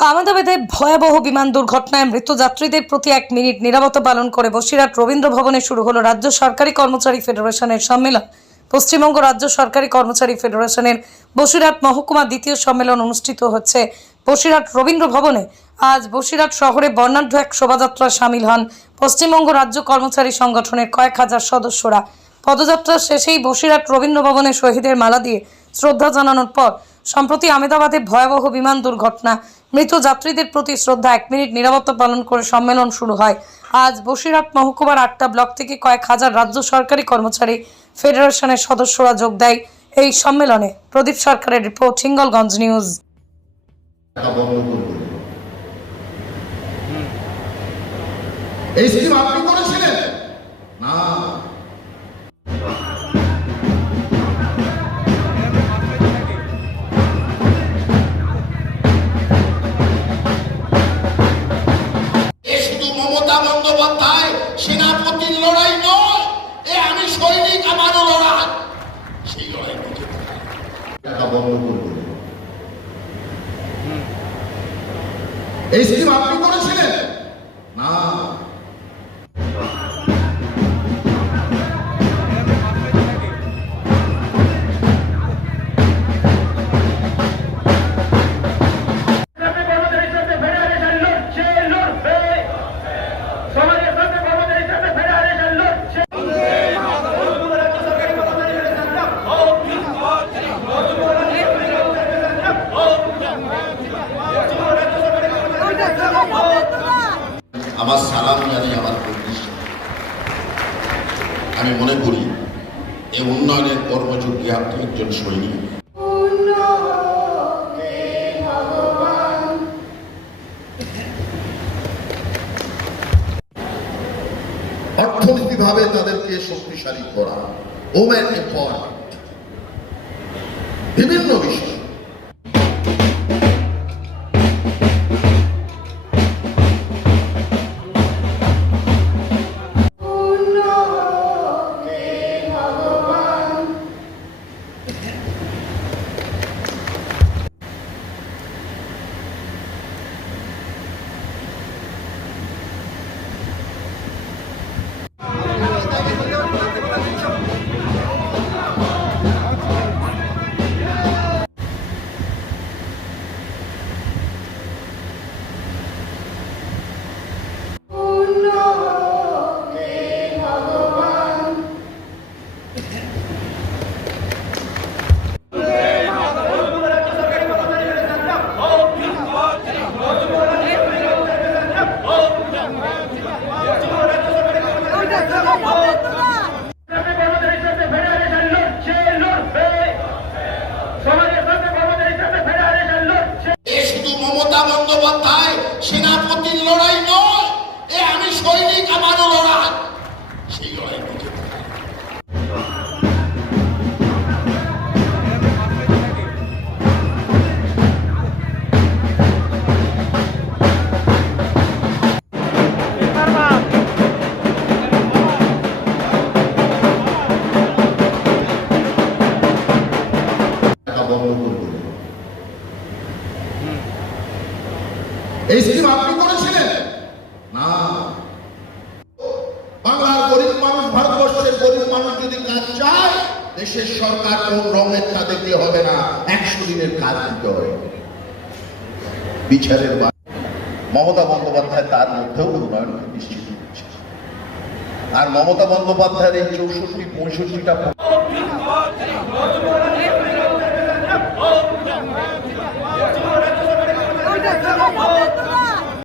আহমেদাবাদে ভয়াবহ বিমান দুর্ঘটনায় মৃত যাত্রীদের প্রতি এক মিনিট নিরাপত্তা পালন করে বসিরহাট রবীন্দ্র ভবনে শুরু হলো রাজ্য সরকারি কর্মচারী ফেডারেশনের সম্মেলন। পশ্চিমবঙ্গ রাজ্য সরকারি কর্মচারী ফেডারেশনের বসিরহাট মহকুমা দ্বিতীয় সম্মেলন অনুষ্ঠিত হচ্ছে। বসিরহাট রবীন্দ্র ভবনে আজ বসিরহাট শহরে বর্ণাঢ্য এক শোভাযাত্রায় সামিল হন পশ্চিমবঙ্গ রাজ্য কর্মচারী সংগঠনের কয়েক হাজার সদস্যরা। পদযাত্রা শেষেই বসিরহাট রবীন্দ্র ভবনে শহীদের মালা দিয়ে শ্রদ্ধা জানানোর পর সম্প্রতি আমেদাবাদে ভয়াবহ বিমান দুর্ঘটনা। মৃত যাত্রীদের প্রতি শ্রদ্ধা এক মিনিট নিরাপত্তা পালন করে সম্মেলন শুরু হয়। আজ বসিরহাট মহকুমার আটটা ব্লক থেকে কয়েক হাজার রাজ্য সরকারি কর্মচারী ফেডারেশনের সদস্যরা যোগ দেয় এই সম্মেলনে। প্রদীপ সরকারের রিপোর্ট, হিঙ্গলগঞ্জ নিউজ। এই স্কিম আপনি করেছিলেন? বন্দ্যোপাধ্যায় সেনাপতির লড়াই নয়, এ আমি সৈনিক, আমারও লড়াই। সেই লড়াই টাকা এই স্কিম আপনি করেছিলেন? আমার সালাম জানি, আমার আমি মনে করি এই উন্নয়নের কর্মযোগ্য আপনি একজন সৈনিক। অর্থনীতিভাবে তাদেরকে শক্তিশালী করা ওম্যান এম্পাওয়ারমেন্ট বিভিন্ন বিষয়। মমতা বন্দ্যোপাধ্যায় সেনাপতির এই স্কিম আপনি করেছিলেন না। বাংলার গরিব মানুষ ভারতবর্ষের গরিব মানুষ যদি কাজ চায় দেশের সরকার কোন রঙের তাদের হবে না। একশো দিনের কাজ দিতে হবে। বিচারের মমতা বন্দ্যোপাধ্যায় তার মধ্যেও উন্নয়নকে নিশ্চিত করছে আর মমতা বন্দ্যোপাধ্যায়ের এই চৌষট্টি পঁয়ষট্টিটা Oh,